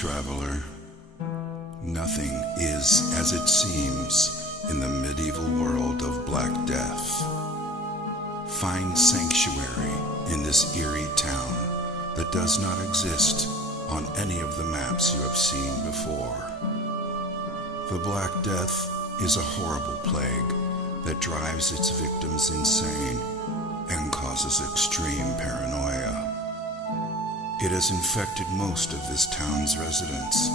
traveler. Nothing is as it seems in the medieval world of Black Death. Find sanctuary in this eerie town that does not exist on any of the maps you have seen before. The Black Death is a horrible plague that drives its victims insane and causes extreme paranoia. It has infected most of this town's residents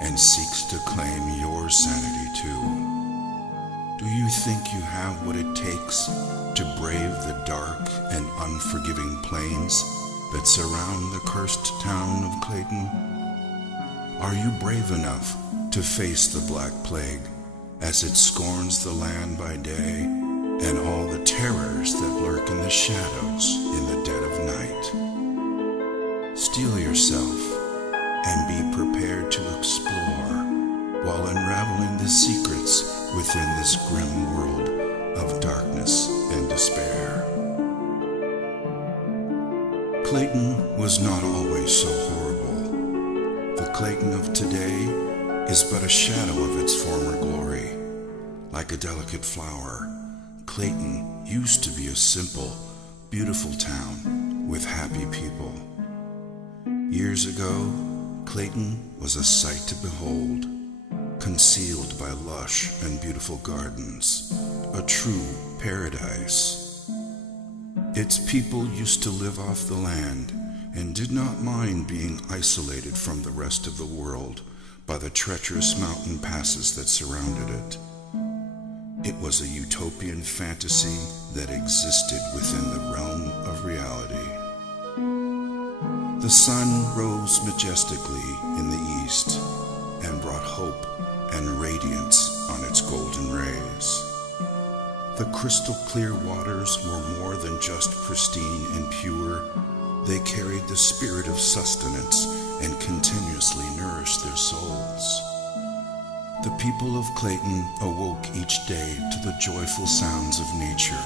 and seeks to claim your sanity too. Do you think you have what it takes to brave the dark and unforgiving plains that surround the cursed town of Clayton? Are you brave enough to face the Black Plague as it scorns the land by day and all the terrors that lurk in the shadows in the dead of night? Steel yourself and be prepared to explore while unraveling the secrets within this grim world of darkness and despair. Clayton was not always so horrible. The Clayton of today is but a shadow of its former glory. Like a delicate flower, Clayton used to be a simple, beautiful town with happy people. Years ago, Clayton was a sight to behold, concealed by lush and beautiful gardens, a true paradise. Its people used to live off the land and did not mind being isolated from the rest of the world by the treacherous mountain passes that surrounded it. It was a utopian fantasy that existed within the realm of reality. The sun rose majestically in the east and brought hope and radiance on its golden rays. The crystal clear waters were more than just pristine and pure. They carried the spirit of sustenance and continuously nourished their souls. The people of Clayton awoke each day to the joyful sounds of nature,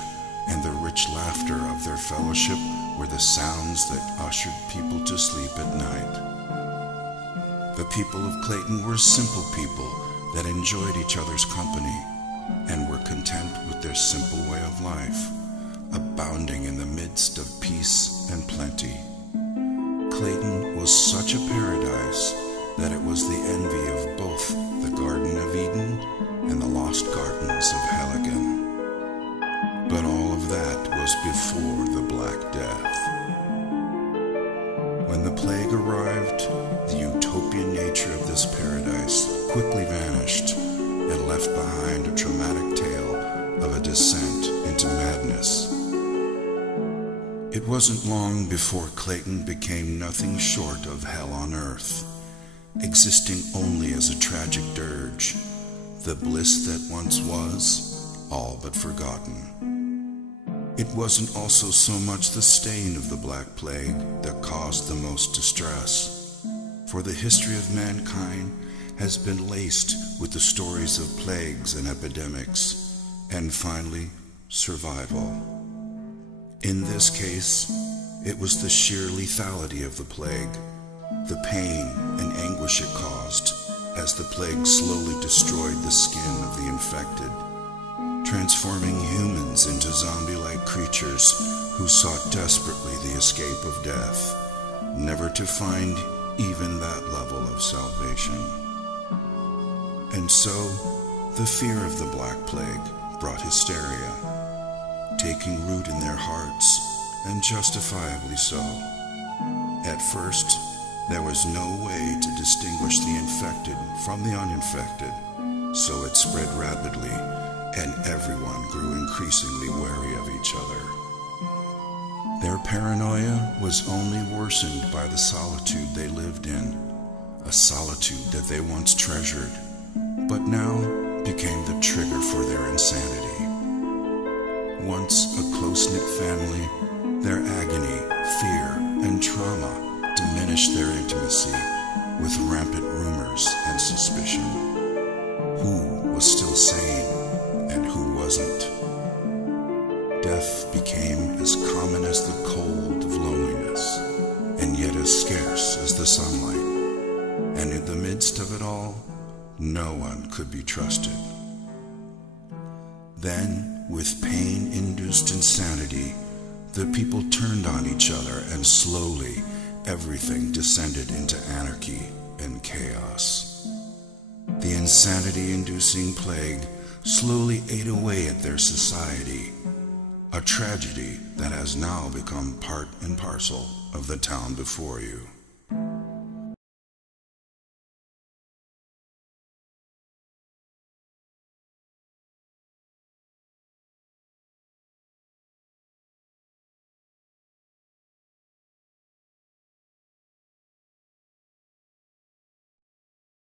and the rich laughter of their fellowship were the sounds that ushered people to sleep at night. The people of Clayton were simple people that enjoyed each other's company and were content with their simple way of life, abounding in the midst of peace and plenty. Clayton was such a paradise that it was the envy of both the Garden of Eden and the lost gardens of Helgen. But all of that was before the Black Death. When the plague arrived, the utopian nature of this paradise quickly vanished and left behind a dramatic tale of a descent into madness. It wasn't long before Clayton became nothing short of hell on earth, existing only as a tragic dirge, the bliss that once was, all but forgotten. It wasn't also so much the stain of the Black Plague that caused the most distress, for the history of mankind has been laced with the stories of plagues and epidemics, and finally, survival. In this case, it was the sheer lethality of the plague, the pain and anguish it caused as the plague slowly destroyed the skin of the infected, transforming humans into zombie-like creatures who sought desperately the escape of death, never to find even that level of salvation. And so, the fear of the Black Plague brought hysteria, taking root in their hearts, and justifiably so. At first, there was no way to distinguish the infected from the uninfected, so it spread rapidly, and everyone grew increasingly wary of each other. Their paranoia was only worsened by the solitude they lived in, a solitude that they once treasured, but now became the trigger for their insanity. Once a close-knit family, their agony, fear, and trauma diminished their intimacy with rampant rumors and suspicion. Who was still sane and who wasn't? Death became as common as the cold of loneliness, and yet as scarce as the sunlight. and in the midst of it all, no one could be trusted. Then, with pain-induced insanity, the people turned on each other, and slowly everything descended into anarchy and chaos. The insanity-inducing plague slowly ate away at their society, a tragedy that has now become part and parcel of the town before you.